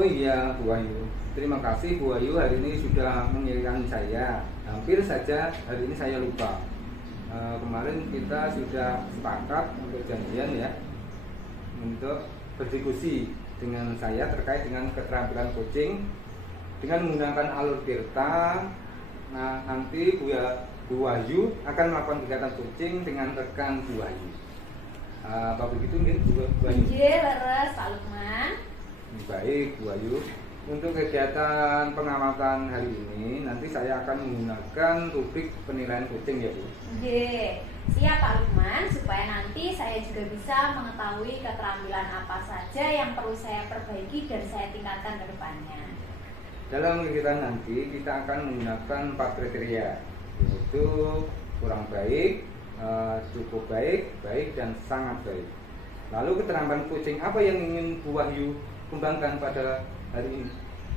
Oh iya Bu Wahyu, terima kasih Bu Wahyu hari ini sudah mengingatkan saya. Hampir saja hari ini saya lupa. Kemarin kita sudah sepakat untuk janjian ya, untuk berdiskusi dengan saya terkait dengan keterampilan coaching dengan menggunakan alur Tirta. Nah nanti Bu Wahyu akan melakukan kegiatan coaching dengan rekan Bu Wahyu. Apa begitu mungkin Bu Wahyu? Iya, leres Pak Lukman. Baik Bu Wahyu. Untuk kegiatan pengamatan hari ini nanti saya akan menggunakan rubrik penilaian coaching ya Bu. Iya, siap Pak Lukman, supaya nanti saya juga bisa mengetahui keterampilan apa saja yang perlu saya perbaiki dan saya tingkatkan ke depannya. Dalam kegiatan nanti kita akan menggunakan 4 kriteria, yaitu kurang baik, cukup baik, baik dan sangat baik. Lalu keterampilan coaching apa yang ingin Bu Wahyu kembangkan pada hari ini?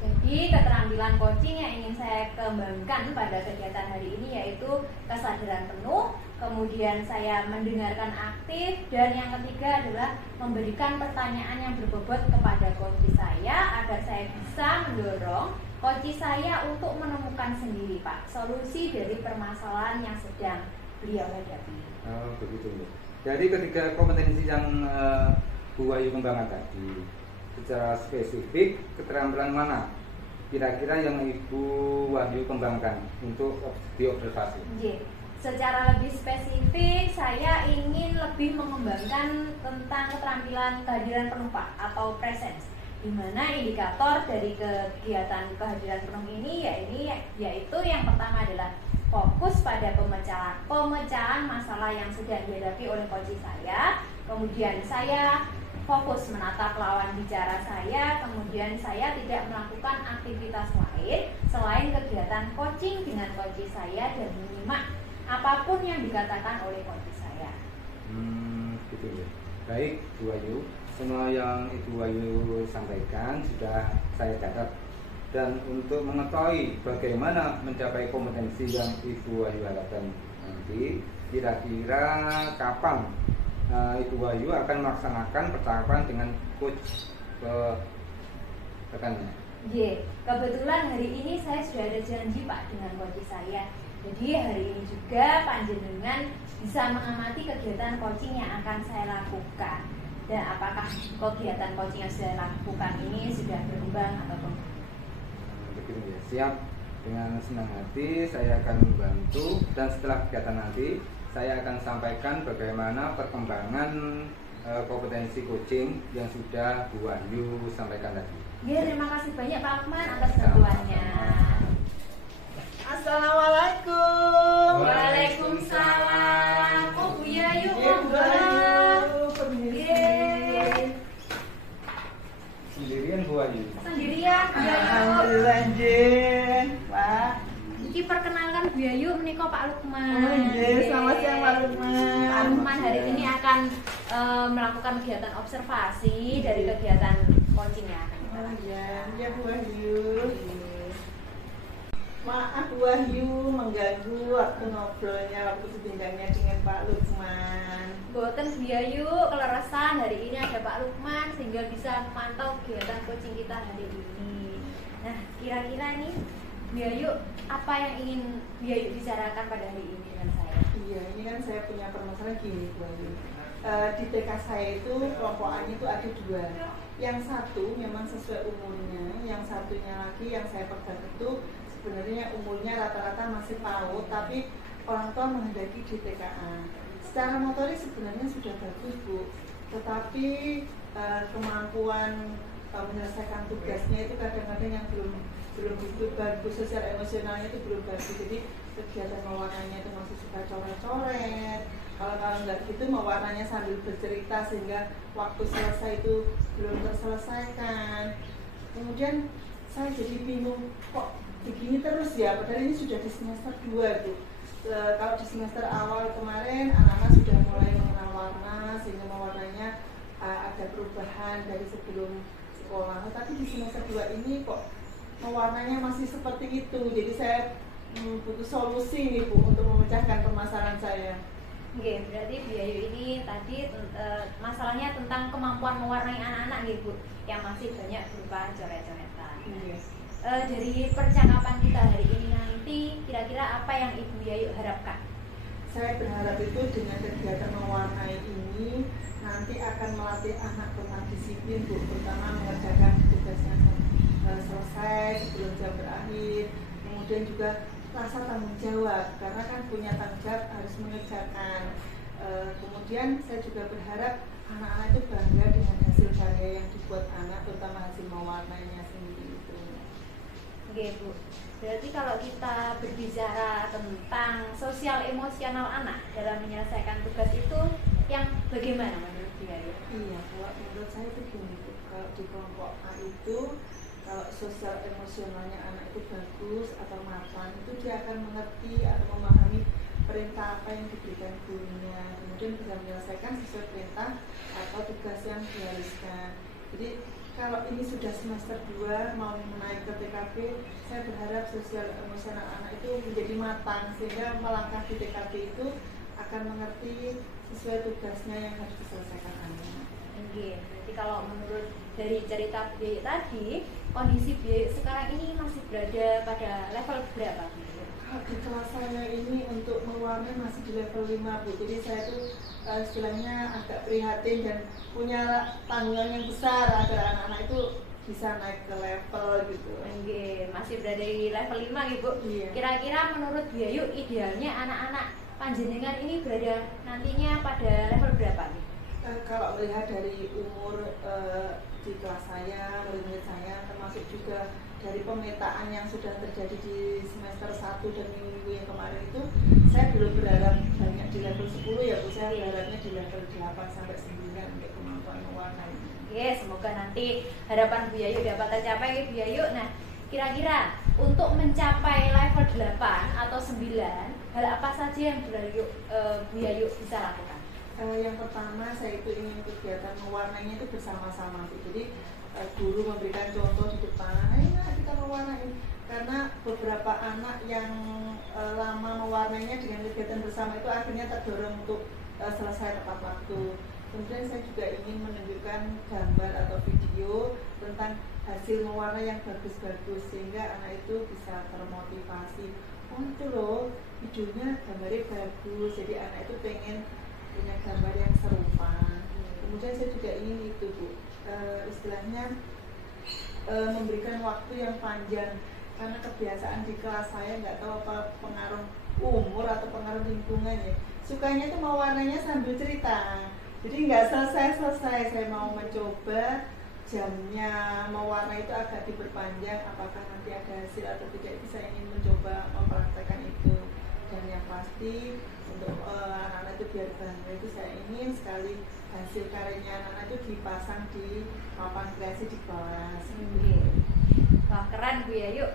Jadi keterampilan coaching yang ingin saya kembangkan pada kegiatan hari ini yaitu kesadaran penuh, kemudian saya mendengarkan aktif, dan yang ketiga adalah memberikan pertanyaan yang berbobot kepada coach saya agar saya bisa mendorong coach saya untuk menemukan sendiri Pak solusi dari permasalahan yang sedang beliau hadapi. Oh begitu Bu. Jadi ketiga kompetensi yang Bu Wahyu kembangkan tadi, secara spesifik keterampilan mana kira-kira yang Ibu Wahyu kembangkan untuk diobservasi? Secara lebih spesifik saya ingin lebih mengembangkan tentang keterampilan kehadiran penuh Pak atau presence, di mana indikator dari kegiatan kehadiran penuh ini yaitu yang pertama adalah fokus pada pemecahan masalah yang sedang dihadapi oleh coach saya. Kemudian saya fokus menatap lawan bicara saya, kemudian saya tidak melakukan aktivitas lain selain kegiatan coaching dengan coach saya dan menyimak apapun yang dikatakan oleh coach saya. Gitu ya. Baik Bu Wahyu, semua yang Ibu Wahyu sampaikan sudah saya catat, dan untuk mengetahui bagaimana mencapai kompetensi yang Ibu Wahyu harapkan nanti, kira-kira kapan Ibu Wahyu akan melaksanakan percakapan dengan coach ke rekannya? Kebetulan hari ini saya sudah ada janji Pak dengan coach saya. Jadi hari ini juga panjenengan bisa mengamati kegiatan coaching yang akan saya lakukan, dan apakah kegiatan coaching yang saya lakukan ini sudah berkembang ataupun begitu ya. Siap, dengan senang hati saya akan membantu, dan setelah kegiatan nanti saya akan sampaikan bagaimana perkembangan kompetensi coaching yang sudah Bu Wahyu sampaikan tadi. Terima kasih banyak Pak Lukman atas bantuannya. Assalamualaikum. Waalaikumsalam. Oh Bu Yayu, Sendirian Bu Wahyu? Sendirian Bu Yayu. Alhamdulillah nggih, Pak. Iki perkenalkan Bu Yayu menika Pak Lukman. Oh nggih, selamat siang Pak Lukman. Pak Lukman hari ini akan melakukan kegiatan observasi dari kegiatan coaching yang akan kita lakukan. Iya Bu Wahyu. Maaf Bu Wahyu mengganggu waktu ngobrolnya, waktu bincangnya dengan Pak Lukman. Boten Bu Yayu, kelerasan hari ini ada Pak Lukman sehingga bisa memantau kegiatan coaching kita hari ini. Nah, kira-kira nih Bu Yayu, apa yang ingin Bu Yayu bicarakan pada hari ini dengan saya? Iya, ini kan saya punya permasalahan gini Bu Wahyu. Di TK saya itu kelompokannya itu ada 2. Yang satu memang sesuai umurnya, yang satunya lagi yang saya pegang itu sebenarnya umurnya rata-rata masih PAUD, tapi orang tua menghendaki di TKA. Secara motorik sebenarnya sudah bagus Bu, tetapi kemampuan menyelesaikan tugasnya itu kadang-kadang yang belum bagus, sosial emosionalnya itu belum bagus. Jadi kegiatan mewarnanya itu masih suka coret-coret. Kalau nggak gitu mewarnanya sambil bercerita sehingga waktu selesai itu belum terselesaikan. Kemudian saya jadi bingung, kok begini terus ya, padahal ini sudah di semester 2 Bu. Kalau di semester awal kemarin anak-anak sudah mulai mengenal warna sehingga mewarnanya ada perubahan dari sebelum sekolah. Tapi di semester 2 ini kok mewarnanya masih seperti itu. Jadi saya butuh solusi nih Bu untuk memecahkan permasalahan saya. Oke, berarti Bu Yayu ini tadi masalahnya tentang kemampuan mewarnai anak-anak nggih Bu, yang masih banyak berupa coret-coretan. Dari percakapan kita hari ini nanti, kira-kira apa yang Ibu Yayu harapkan? Saya berharap itu dengan kegiatan mewarnai ini nanti akan melatih anak tentang disiplin Bu, terutama mengerjakan tugasnya selesai sebelum jam berakhir, kemudian juga rasa tanggung jawab, karena kan punya tanggung jawab harus mengerjakan. Kemudian saya juga berharap anak-anak itu bangga dengan hasil karya yang dibuat anak, terutama hasil mewarnainya sendiri itu. Oke Bu, berarti kalau kita berbicara tentang sosial emosional anak dalam menyelesaikan tugas itu yang bagaimana menurut Bu Yayu? Iya, kalau menurut saya itu gini Bu, kalau di kelompok A itu kalau sosial emosionalnya anak itu bagus atau matang, itu dia akan mengerti atau memahami perintah apa yang diberikan gurunya, kemudian bisa menyelesaikan sesuai perintah atau tugas yang diharuskan. Jadi kalau ini sudah semester 2 mau naik ke TKP, saya berharap sosial emosional anak itu menjadi matang sehingga melangkah di TKP itu akan mengerti sesuai tugasnya yang harus diselesaikan anak. Oke, berarti kalau menurut dari cerita Bu Yayu tadi, kondisi Bu Yayu sekarang ini masih berada pada level berapa? Kalau di kelas saya ini untuk mewarnai masih di level 5 Bu, jadi saya tuh istilahnya agak prihatin dan punya tanggungan yang besar agar anak-anak itu bisa naik ke level gitu. Oke, masih berada di level 5 gitu Bu. Iya. Kira-kira menurut Bu Yayu idealnya anak-anak panjenengan ini berada nantinya pada level berapa nih? Kalau melihat dari umur di kelas saya, murid-murid saya, termasuk juga dari pemetaan yang sudah terjadi di semester 1 dan minggu-minggu yang kemarin itu, saya belum berharap banyak di level 10 ya Bu, saya berharapnya di level 8 sampai 9 untuk kemampuan mewarnai. Oke, semoga nanti harapan Bu Yayu dapat tercapai Bu Yayu. Nah, kira-kira untuk mencapai level 8 atau 9, hal apa saja yang Bu Yayu bisa lakukan? Yang pertama saya itu ingin kegiatan mewarnainya itu bersama-sama Bu. Jadi guru memberikan contoh di depan, ayo kita mewarnai. Karena beberapa anak yang lama mewarnainya dengan kegiatan bersama itu akhirnya terdorong untuk selesai tepat waktu. Kemudian saya juga ingin menunjukkan gambar atau video tentang hasil mewarna yang bagus-bagus sehingga anak itu bisa termotivasi. Oh itu loh, videonya gambarnya bagus, jadi anak itu pengen punya gambar yang serupa. Kemudian saya juga ingin itu Bu, istilahnya memberikan waktu yang panjang, karena kebiasaan di kelas saya nggak tahu apa pengaruh umur atau pengaruh lingkungan ya, sukanya itu mewarnanya sambil cerita, jadi nggak selesai-selesai. Saya mau mencoba jamnya mewarna itu agak diperpanjang, apakah nanti ada hasil atau tidak, itu saya ingin mencoba mempraktekkan itu. Dan yang pasti untuk anak-anak itu biar bangga itu saya ingin sekali hasil karyanya anak-anak itu dipasang di papan kreasi di kelas. Wah keren Bu Yayu,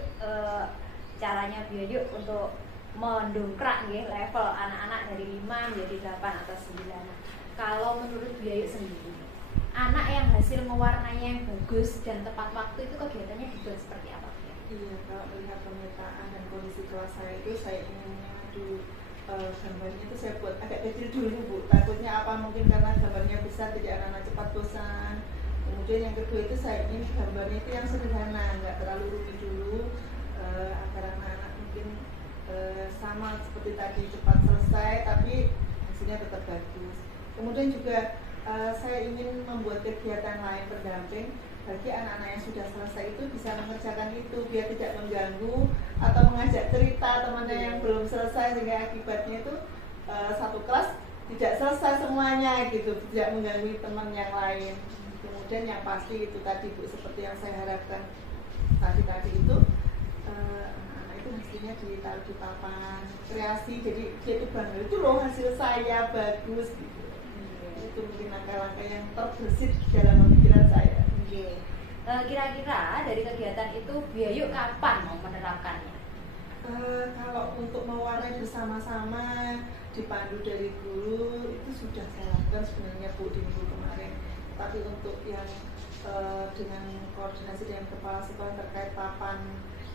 caranya Bu Yayu untuk mendongkrak level anak-anak dari 5 menjadi 8 atau 9. Kalau menurut Bu Yayu sendiri, anak yang hasil mewarnainya yang bagus dan tepat waktu itu kegiatannya dibuat seperti apa? Iya, kalau melihat pemetaan dan kondisi kelas saya itu, saya ingin gambarnya itu saya buat agak kecil dulu Bu, takutnya apa mungkin karena gambarnya besar jadi anak-anak cepat bosan. Kemudian yang kedua itu saya ingin gambarnya itu yang sederhana, nggak terlalu rumit dulu, agar anak-anak mungkin sama seperti tadi cepat selesai tapi hasilnya tetap bagus. Kemudian juga saya ingin membuat kegiatan lain pendamping bagi anak-anak yang sudah selesai itu bisa mengerjakan itu biar tidak mengganggu atau mengajak cerita temannya yang belum selesai, sehingga akibatnya itu satu kelas tidak selesai semuanya gitu, tidak mengganggu teman yang lain. Kemudian yang pasti itu tadi Bu, seperti yang saya harapkan tadi itu anak-anak itu mestinya ditaruh di papan kreasi, jadi dia itu bangga, itu loh hasil saya bagus gitu. Itu mungkin langkah-langkah yang terbersit dalam pemikiran saya. Kira-kira dari kegiatan itu Bu Yayu kapan mau menerapkannya? Kalau untuk mewarnai bersama-sama dipandu dari guru itu sudah saya lakukan sebenarnya Bu di minggu kemarin. Tapi untuk yang dengan koordinasi dengan kepala sekolah terkait papan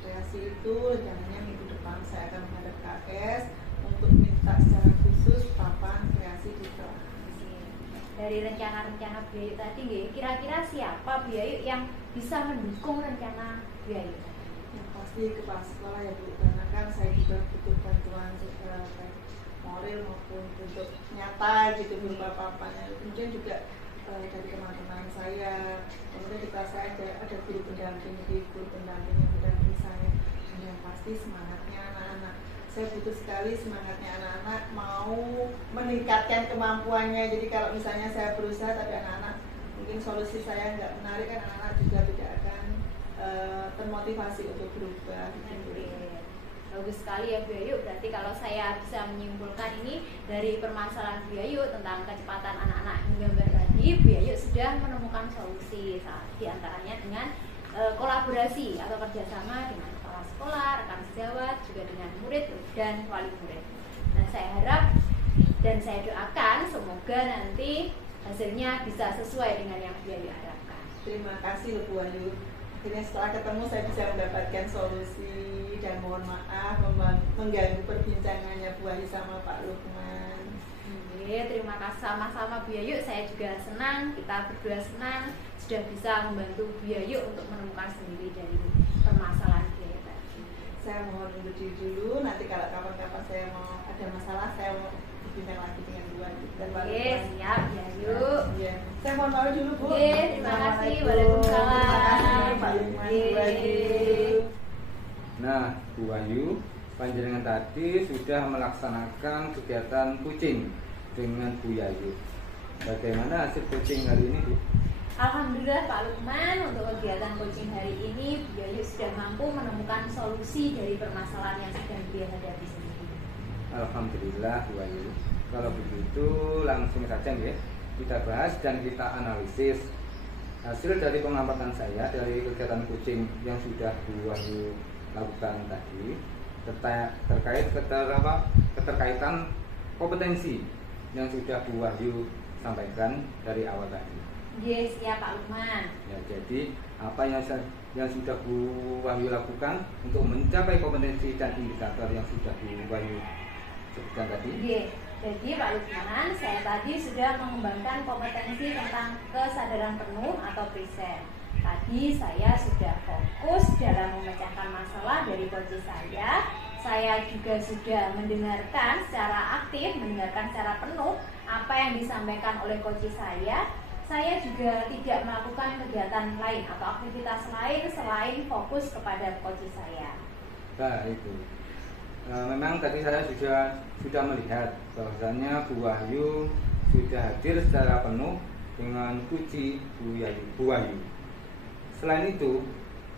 kreasi itu rencananya minggu depan saya akan menghadap KS untuk minta secara khusus papan kreasi di kelas. Dari rencana-rencana Bu Yayu tadi, kira-kira siapa Bu Yayu yang bisa mendukung rencana Bu Yayu? Yang pasti kepala sekolah ya Bu, karena kan saya juga butuh bantuan moral maupun bentuk nyata gitu berupa papannya. Kemudian juga dari teman-teman saya, kemudian di kelas saya ada guru pendamping, jadi guru pendamping yang mendampingi saya. Dan yang pasti semangatnya anak-anak. Saya butuh sekali semangatnya anak-anak mau meningkatkan kemampuannya. Jadi kalau misalnya saya berusaha tapi anak-anak mungkin solusi saya nggak menarik, kan anak-anak juga tidak akan termotivasi untuk berubah. Bagus sekali ya Bu Yayu. Berarti kalau saya bisa menyimpulkan ini dari permasalahan Bu Yayu tentang kecepatan anak-anak menggambar tadi, Bu Yayu sudah menemukan solusi, di antaranya dengan kolaborasi atau kerjasama dengan kepala sekolah, rekan sejawat, juga dengan murid dan wali murid. Nah, saya harap dan saya doakan semoga nanti hasilnya bisa sesuai dengan yang Bu Yayu harapkan. Terima kasih Bu Ayu. Akhirnya setelah ketemu saya bisa mendapatkan solusi, dan mohon maaf mengganggu perbincangannya Bu Ayu sama Pak Lukman. Terima kasih sama-sama Bu Yayu. Saya juga senang, kita berdua senang sudah bisa membantu Bu Yayu untuk menemukan sendiri dari permasalahan Bu Yayu tadi. Saya mohon undur diri dulu. Nanti kalau kapan-kapan saya mau ada masalah, saya mau berbincang lagi dengan Bu Ayu dan Pak Lukman. Siap Bu Yayu. Ya. Saya mohon maaf dulu Bu. Terima kasih. Waalaikumsalam. Terima kasih Pak Lukman, Bu Ayu. Nah, Bu Ayu, panjenengan tadi sudah melaksanakan kegiatan coaching dengan Bu Yayu. Bagaimana hasil coaching hari ini, Bu? Alhamdulillah Pak Lukman, untuk kegiatan coaching hari ini Bu Yayu sudah mampu menemukan solusi dari permasalahan yang sedang dia hadapi sendiri. Alhamdulillah Bu Ayu. Kalau begitu langsung saja ya, kita bahas dan kita analisis hasil dari pengamatan saya dari kegiatan coaching yang sudah Bu Ayu lakukan tadi terkait keterkaitan kompetensi yang sudah Bu Wahyu sampaikan dari awal tadi. Yes, ya Pak Lukman. Ya, jadi apa yang sudah Bu Wahyu lakukan untuk mencapai kompetensi dan indikator yang sudah Bu Wahyu sebutkan tadi? Yes. Jadi Pak Lukman, saya tadi sudah mengembangkan kompetensi tentang kesadaran penuh atau present. Tadi saya sudah fokus dalam memecahkan masalah dari coach saya. Saya juga sudah mendengarkan secara aktif, mendengarkan secara penuh apa yang disampaikan oleh coach saya. Saya juga tidak melakukan kegiatan lain atau aktivitas lain selain fokus kepada coach saya. Nah, itu. Memang tadi saya sudah melihat bahwasannya Bu Wahyu sudah hadir secara penuh dengan puji Bu Wahyu. Selain itu,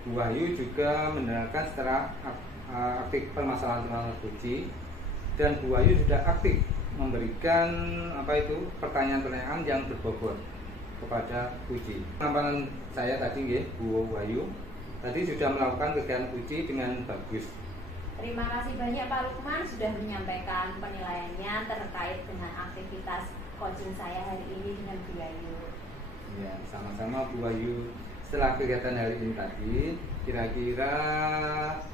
Bu Wahyu juga mendengarkan secara aktif permasalahan puji, dan Bu Wahyu sudah aktif memberikan pertanyaan-pertanyaan yang berbobot kepada puji. Pengamatan saya tadi, Bu Wahyu tadi sudah melakukan kegiatan puji dengan bagus. Terima kasih banyak Pak Lukman sudah menyampaikan penilaiannya terkait dengan aktivitas coaching saya hari ini dengan Bu Wahyu. Ya, sama-sama Bu Wahyu. Setelah kegiatan hari ini tadi, kira-kira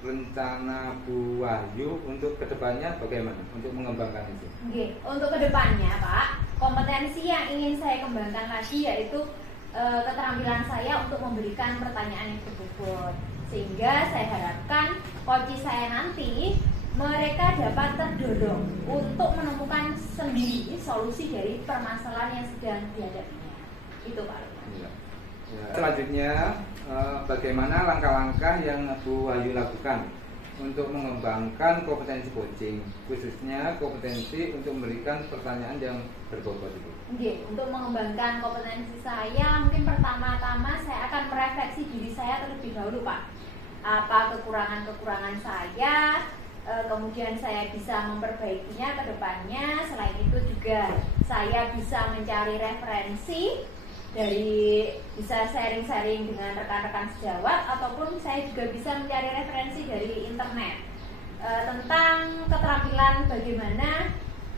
rencana Bu Wahyu untuk kedepannya bagaimana untuk mengembangkan itu? Oke, untuk kedepannya Pak, kompetensi yang ingin saya kembangkan lagi yaitu keterampilan saya untuk memberikan pertanyaan yang berbobot, sehingga saya harapkan coach saya nanti mereka dapat terdorong untuk menemukan sendiri solusi dari permasalahan yang sedang dihadapinya. Itu Pak Lukman. Ya. Selanjutnya, bagaimana langkah-langkah yang Bu Wahyu lakukan untuk mengembangkan kompetensi coaching, khususnya kompetensi untuk memberikan pertanyaan yang berbobot itu? Oke, untuk mengembangkan kompetensi saya, mungkin pertama-tama saya akan merefleksi diri saya terlebih dahulu Pak. Apa kekurangan-kekurangan saya, kemudian saya bisa memperbaikinya ke depannya. Selain itu juga saya bisa mencari referensi, dari bisa sharing-sharing dengan rekan-rekan sejawat, ataupun saya juga bisa mencari referensi dari internet tentang keterampilan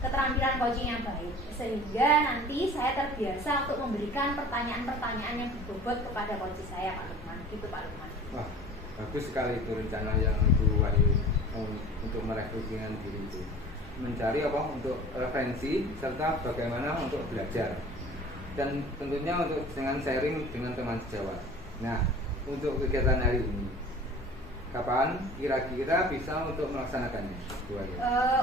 keterampilan coaching yang baik, sehingga nanti saya terbiasa untuk memberikan pertanyaan-pertanyaan yang berbobot kepada coach saya Pak Lukman. Gitu Pak Lukman. Wah, bagus sekali itu rencana yang Bu Wahyu untuk merefleksikan diri itu. mencari apa untuk referensi serta bagaimana untuk belajar, dan tentunya untuk dengan sharing dengan teman sejawat. Nah, untuk kegiatan hari ini kapan kira-kira bisa untuk melaksanakannya, Bu Ayu?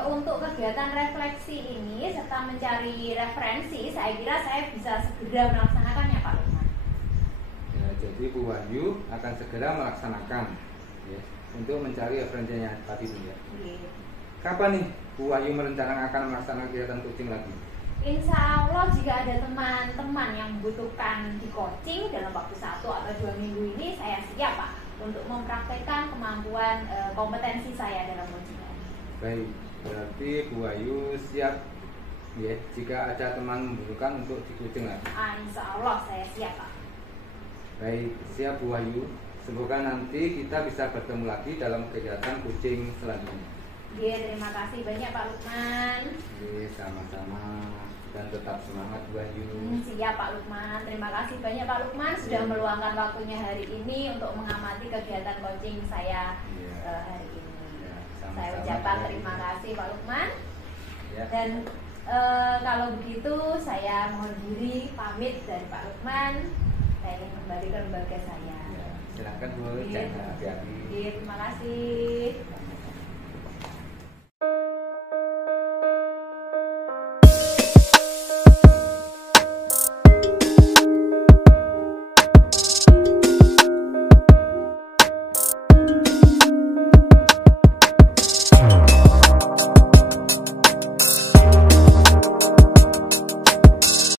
Untuk kegiatan refleksi ini serta mencari referensi, saya kira saya bisa segera melaksanakannya, Pak Lukman. Ya, jadi Bu Wahyu akan segera melaksanakan, ya, untuk mencari referensinya tadi itu ya. Kapan nih Bu Wahyu merencanakan akan melaksanakan kegiatan coaching lagi? Insya Allah jika ada teman-teman yang membutuhkan di coaching dalam waktu 1 atau 2 minggu ini, saya siap Pak untuk mempraktekkan kemampuan kompetensi saya dalam coaching. Baik, berarti Bu Wahyu siap ya jika ada teman membutuhkan untuk di coaching lagi. Insya Allah saya siap Pak. Baik, siap Bu Wahyu. Semoga nanti kita bisa bertemu lagi dalam kegiatan coaching selanjutnya. Terima kasih banyak Pak Lukman. Sama-sama, dan tetap semangat Bu Wahyu. Siap Pak Lukman. Terima kasih banyak Pak Lukman sudah meluangkan waktunya hari ini untuk mengamati kegiatan coaching saya hari ini. Saya ucapkan terima kasih Pak Lukman. Dan kalau begitu saya mohon diri pamit dari Pak Lukman. Saya ingin kembali ke lembaga saya. Silakan Bu, jangan hati-hati. Terima kasih.